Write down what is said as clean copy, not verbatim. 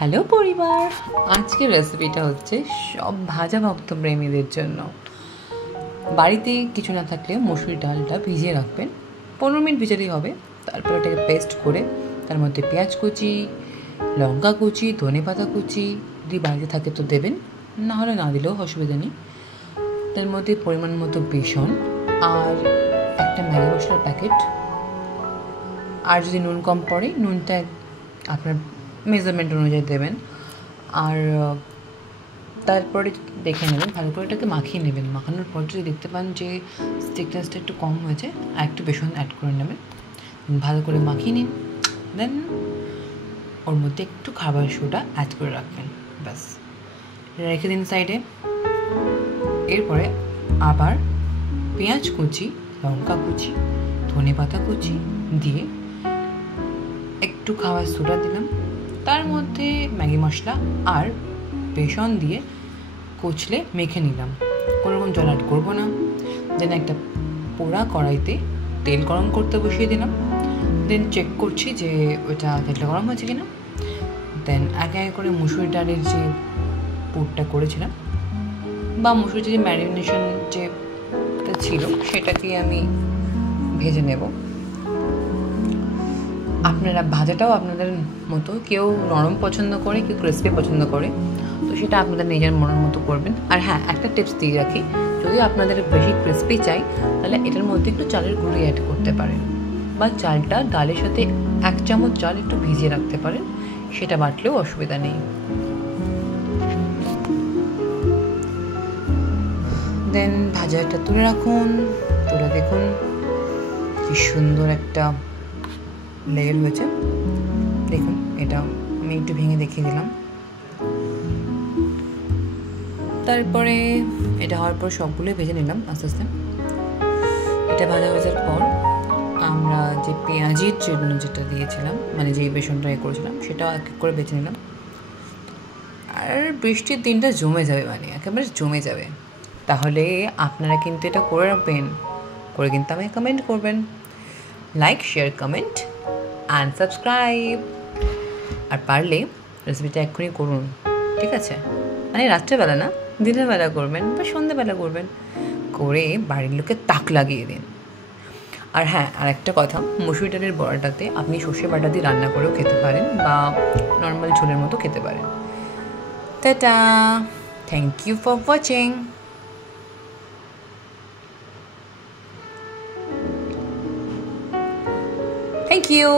Hello পরিবার, আজকের রেসিপিটা হচ্ছে সব ভাজা ভক্ত প্রেমীদের জন্য। বাড়িতে কিছু না থাকলে মসুর ডালটা ভিজিয়ে রাখবেন, 15 মিনিট ভিজালেই হবে। তারপর এটাকে পেস্ট করে তার মধ্যে পেঁয়াজ কুচি, লঙ্কা কুচি, ধনেপাতা কুচি যদি বাড়িতে থাকে তো দেবেন, না হলে না দিলেও অসুবিধা নেই। তার মধ্যে পরিমাণ মতো বেসন আর একটা ম্যাগি মশলার প্যাকেট, আর যদি নুন কম পড়ে নুনটা আপনার মেজারমেন্ট অনুযায়ী দেবেন। আর তারপরে দেখে নেবেন, ভালো করে এটাকে মাখিয়ে নেবেন। মাখানোর পর যদি দেখতে পান যে থিকনেসটা একটু কম হয়েছে, আর একটু বেসন অ্যাড করে নেবেন, ভালো করে মাখিয়ে নিন। দেন ওর মধ্যে একটু খাবার সোডা অ্যাড করে রাখবেন, ব্যাস রেখে দিন সাইডে। এরপরে আবার পেঁয়াজ কুচি, লঙ্কা কুচি, ধনেপাতা কুচি দিয়ে একটু খাবার সোডা দিলাম, তার মধ্যে ম্যাগি মশলা আর বেসন দিয়ে কুচলে মেখে নিলাম। কোনো রকম জল অ্যাড করবো না। দেন একটা পোড়া কড়াইতে তেল গরম করতে বসিয়ে দিলাম। দেন চেক করছি যে ওটা তেলটা গরম হয়েছে কিনা। দেন একে একে করে মুসুর ডালের যে পুরটা করেছিলাম বা মুসুর যে ম্যারিনেশন যে ছিল সেটাকে আমি ভেজে নেব। আপনারা ভাজাটাও আপনাদের মতো, কেউ নরম পছন্দ করে, কেউ ক্রিসপি পছন্দ করে, তো সেটা আপনাদের নিজের মনের মতো করবেন। আর হ্যাঁ, একটা টিপস দিয়ে রাখি, যদি আপনাদের বেশি ক্রিসপি চাই তাহলে এটার মধ্যে একটু চালের গুঁড়ি অ্যাড করতে পারেন, বা চালটা ডালের সাথে 1 চামচ চাল একটু ভিজিয়ে রাখতে পারেন, সেটা বাটলেও অসুবিধা নেই। দেন ভাজাটা তুলে রাখুন, তুলে দেখুন কি সুন্দর একটা লেয়ার হয়েছে। দেখুন, এটা আমি একটু ভেঙে দেখিয়ে দিলাম। তারপরে এটা হওয়ার পর সবগুলোই ভেজে নিলাম আস্তে আস্তে। এটা ভাজা ভাজার পর আমরা যে পেঁয়াজির জন্য যেটা দিয়েছিলাম, মানে যে বেসনটা করেছিলাম, সেটা এক এক করে বেছে নিলাম। আর বৃষ্টির দিনটা জমে যাবে, মানে একেবারে জমে যাবে। তাহলে আপনারা কিন্তু এটা করে রাখবেন, করে কিন্তু আমাকে কমেন্ট করবেন। Like, share, comment and subscribe. আর পারলে রেসিপিটা এক্ষুনি করুন, ঠিক আছে? মানে রাত্রেবেলা না, দিনের বেলা করবেন বা সন্ধ্যেবেলা করবেন, করে বাড়ির লোকে তাক লাগিয়ে দিন। আর হ্যাঁ, আর একটা কথা, মসুর ডালের বড়াটাতে আপনি সর্ষে বাটা দিয়ে রান্না করেও খেতে পারেন বা নর্মাল ঝোলের মতো খেতে পারেন। Tata, thank you for watching. Thank you.